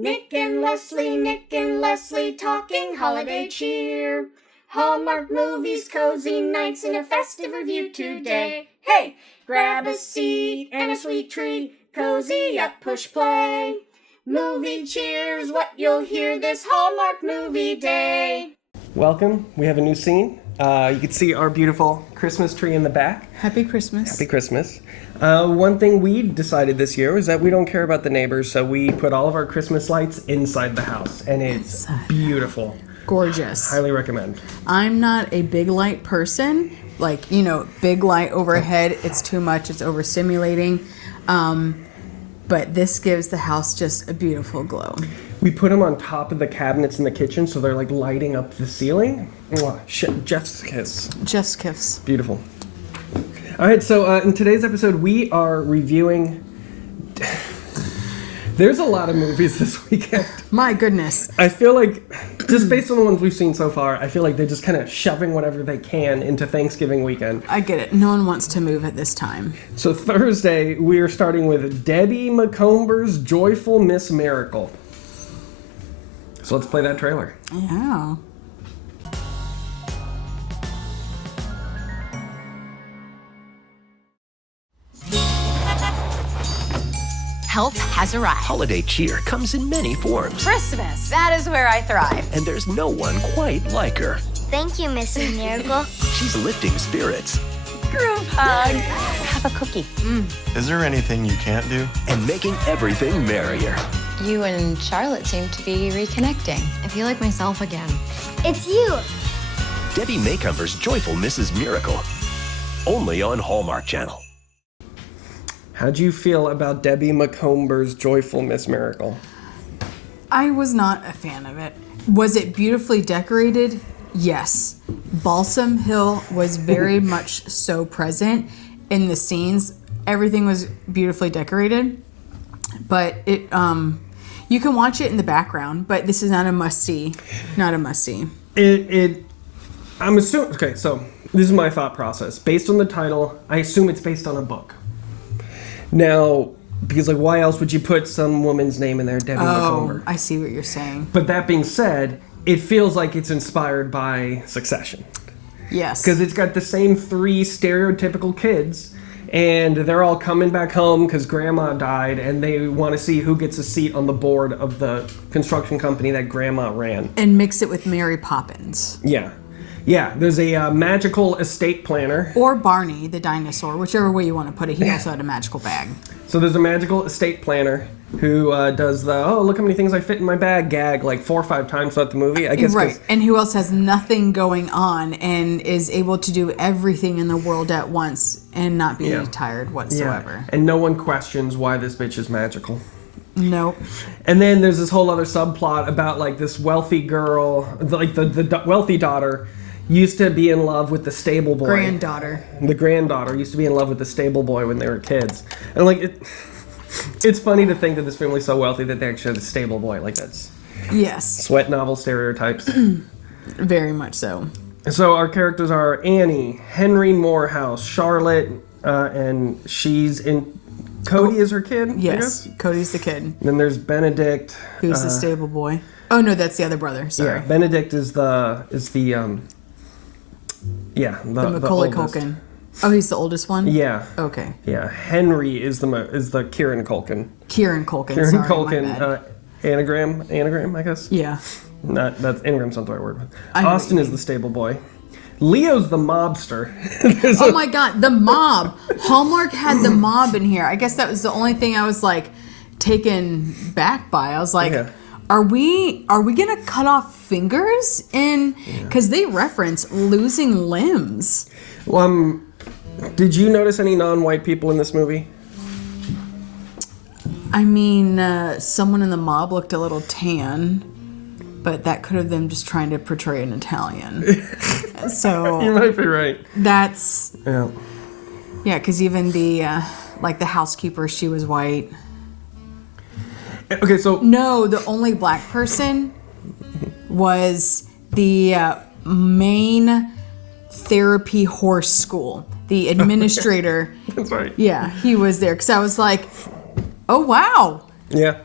Nick and Leslie talking holiday cheer. Hallmark movies, cozy nights, and a festive review today. Hey, grab a seat and a sweet treat, cozy up, push play. Movie cheers, what you'll hear this Hallmark movie day. Welcome, we have a new scene. You can see our beautiful Christmas tree in the back. Happy Christmas. Happy Christmas. One thing we decided this year is that we don't care about the neighbors, so we put all of our Christmas lights inside the house, and it's beautiful. Gorgeous. Highly recommend. I'm not a big light person. Like, big light overhead, it's too much, it's overstimulating. But this gives the house just a beautiful glow. We put them on top of the cabinets in the kitchen, so they're like lighting up the ceiling. Mwah. Jeff's kiss. Jeff's kiss. Beautiful. All right, so in today's episode, we are reviewing... There's a lot of movies this weekend. My goodness. I feel like, just based on the ones we've seen so far, I feel like they're just kind of shoving whatever they can into Thanksgiving weekend. I get it. No one wants to move at this time. So Thursday, we are starting with Debbie McComber's Joyful Miss Miracle. So let's play that trailer. Yeah. Help has arrived. Holiday cheer comes in many forms. Christmas, that is where I thrive. And there's no one quite like her. Thank you, Mrs. Miracle. She's lifting spirits. Group hug. Have a cookie. Is there anything you can't do? And making everything merrier. You and Charlotte seem to be reconnecting. I feel like myself again. It's you. Debbie Macomber's Joyful Mrs. Miracle. Only on Hallmark Channel. How'd you feel about Debbie McComber's Joyful Miss Miracle? I was not a fan of it. Was it beautifully decorated? Yes. Balsam Hill was very much so present in the scenes. Everything was beautifully decorated. But it, you can watch it in the background, but this is not a must-see. Not a must-see. I'm assuming, okay, so this is my thought process. Based on the title, I assume it's based on a book. Now, because why else would you put some woman's name in there, Debbie McComber? I see what you're saying. But that being said, it feels like it's inspired by Succession. Yes. Because it's got the same three stereotypical kids, and they're all coming back home because grandma died, and they want to see who gets a seat on the board of the construction company that grandma ran. And mix it with Mary Poppins. Yeah. Yeah, there's a magical estate planner. Or Barney, the dinosaur, whichever way you want to put it. He also had a magical bag. So there's a magical estate planner who does the, look how many things I fit in my bag gag 4 or 5 times throughout the movie. I guess right, and who else has nothing going on and is able to do everything in the world at once and not be tired whatsoever. Yeah. And no one questions why this bitch is magical. Nope. And then there's this whole other subplot about this wealthy girl, the wealthy daughter used to be in love with the stable boy. Granddaughter. The granddaughter used to be in love with the stable boy when they were kids. And it's funny to think that this family's so wealthy that they actually had a stable boy. That's yes. Sweat novel stereotypes. Very much so. So our characters are Annie, Henry Morehouse, Charlotte, and she's in... Cody is her kid? Yes, Cody's the kid. And then there's Benedict. Who's the stable boy. Oh, no, that's the other brother. Sorry. Yeah, Benedict is the Macaulay Culkin. Oh, he's the oldest one? Yeah. Okay. Yeah, Henry is the Kieran Culkin. Kieran Culkin. Kieran sorry, Culkin, anagram, I guess. Yeah. That's anagram's not the right word. Austin is the stable boy. Leo's the mobster. Oh my God, the mob! Hallmark had the mob in here. I guess that was the only thing I was taken back by. I was like. Yeah. Are we gonna cut off fingers? Because they reference losing limbs. Did you notice any non-white people in this movie? I mean, someone in the mob looked a little tan, but that could have them just trying to portray an Italian. So you might be right. That's yeah, because even the the housekeeper, she was white. Okay, so... No, the only black person was the main therapy horse school. The administrator. That's right. Yeah, he was there. Because I was like, oh, wow. Yeah.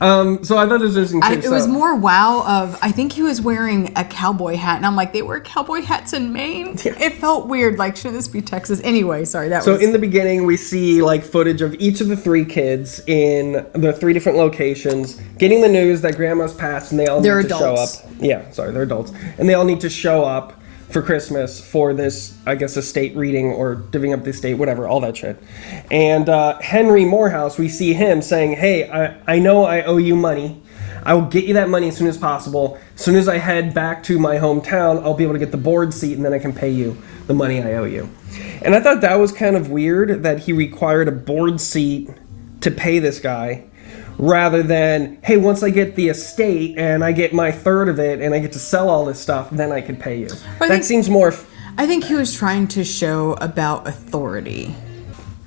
So I thought this was interesting. It was more wow of, I think he was wearing a cowboy hat, and I'm like, they wear cowboy hats in Maine? Yeah. It felt weird, like, should this be Texas? Anyway, sorry, So in the beginning, we see like footage of each of the 3 kids in the 3 different locations, getting the news that grandma's passed, and they all need to show up. Yeah, sorry, they're adults. And they all need to show up for Christmas for this, I guess, estate reading or divvying up the estate, whatever, all that shit. And Henry Morehouse, we see him saying, hey, I know I owe you money. I will get you that money as soon as possible. As soon as I head back to my hometown, I'll be able to get the board seat, and then I can pay you the money I owe you. And I thought that was kind of weird that he required a board seat to pay this guy, rather than, hey, once I get the estate and I get my third of it and I get to sell all this stuff, then I can pay you. That seems more... I think he was trying to show about authority.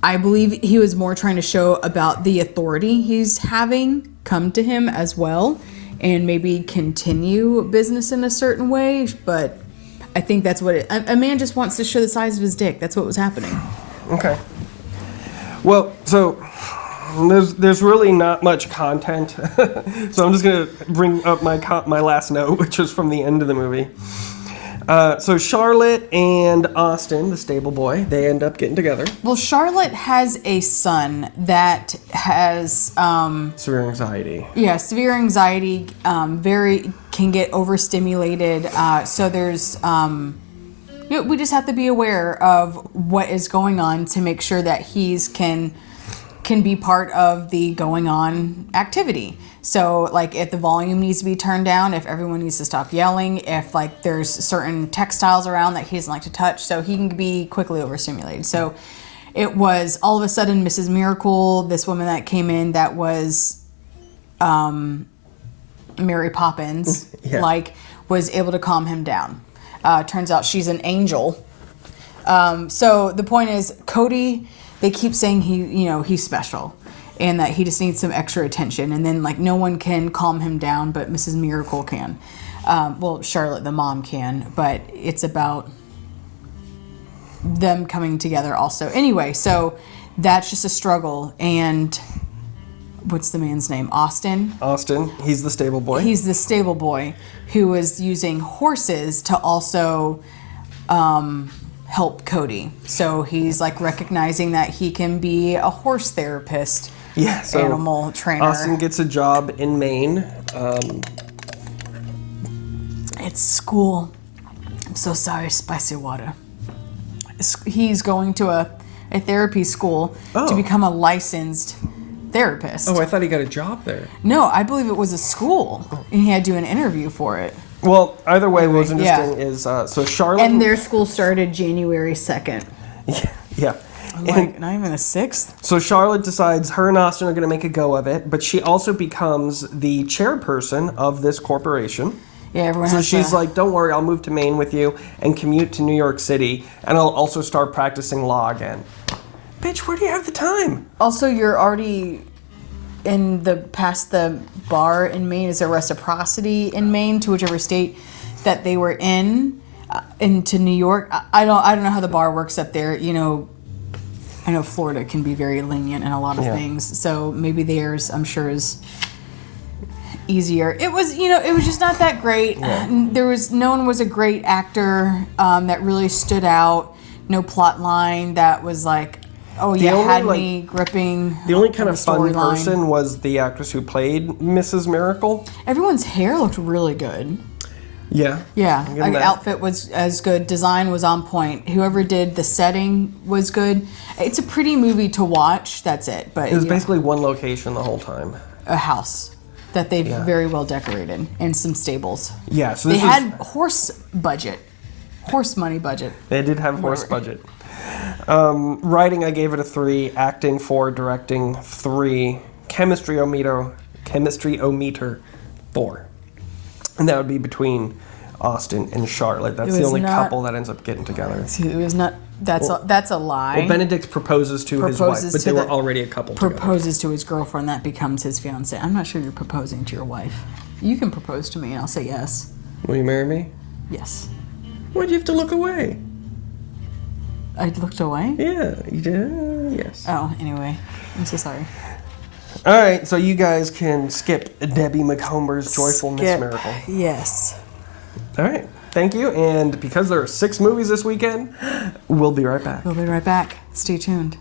I believe he was more trying to show about the authority he's having come to him as well, and maybe continue business in a certain way, but I think that's what a man just wants to show the size of his dick. That's what was happening. Okay. Well, so... There's really not much content, so I'm just gonna bring up my last note, which was from the end of the movie. So Charlotte and Austin, the stable boy, they end up getting together. Well, Charlotte has a son that has severe anxiety. Yeah, severe anxiety. Can get overstimulated. So there's we just have to be aware of what is going on to make sure that he's can be part of the going on activity. So like if the volume needs to be turned down, if everyone needs to stop yelling, if like there's certain textiles around that he doesn't like to touch, so he can be quickly overstimulated. So it was all of a sudden Mrs. Miracle, this woman that came in that was Mary Poppins, was able to calm him down. Turns out she's an angel. So the point is, Cody, they keep saying he's special and that he just needs some extra attention, and then like no one can calm him down but Mrs. Miracle can. Well, Charlotte the mom can, but it's about them coming together also. Anyway, so that's just a struggle. And what's the man's name? Austin, he's the stable boy. He's the stable boy who was using horses to also help Cody. So he's like recognizing that he can be a horse therapist, so animal trainer. Austin gets a job in Maine. It's school. I'm so sorry, spicy water. He's going to a therapy school to become a licensed therapist. Oh, I thought he got a job there. No, I believe it was a school, and he had to do an interview for it. Well, either way, what was interesting is, so Charlotte... And their school started January 2nd. Yeah. I'm like, not even the 6th? So Charlotte decides her and Austin are going to make a go of it, but she also becomes the chairperson of this corporation. Yeah, everyone So she's like, don't worry, I'll move to Maine with you and commute to New York City, and I'll also start practicing law again. Bitch, where do you have the time? Also, you're already... past the bar in Maine. Is there reciprocity in Maine to whichever state that they were into New York? I don't know how the bar works up there. I know Florida can be very lenient in a lot of things. So maybe theirs, I'm sure, is easier. It was just not that great. Yeah. No one was a great actor that really stood out. No plot line that was like, me gripping. The only kind of fun person was the actress who played Mrs. Miracle. Everyone's hair looked really good. Yeah. Yeah, like outfit was as good. Design was on point. Whoever did the setting was good. It's a pretty movie to watch. That's it. But it was basically one location the whole time. A house that they very well decorated and some stables. Yeah, so they had horse money budget. They did have horse budget. Writing, I gave it a 3. Acting 4. Directing 3. Chemistry ometer 4. And that would be between Austin and Charlotte. That's the only couple that ends up getting together. It was not. That's a lie. Well, Benedict proposes to his wife, but they were already a couple. Proposes to his girlfriend. That becomes his fiance. I'm not sure you're proposing to your wife. You can propose to me, and I'll say yes. Will you marry me? Yes. Why'd you have to look away? I looked away? Yeah, you did. Yes. Oh, anyway. I'm so sorry. All right, so you guys can skip Debbie McComber's Joyful Miss Skip. Miracle. Yes. All right, thank you. And because there are 6 movies this weekend, we'll be right back. We'll be right back. Stay tuned.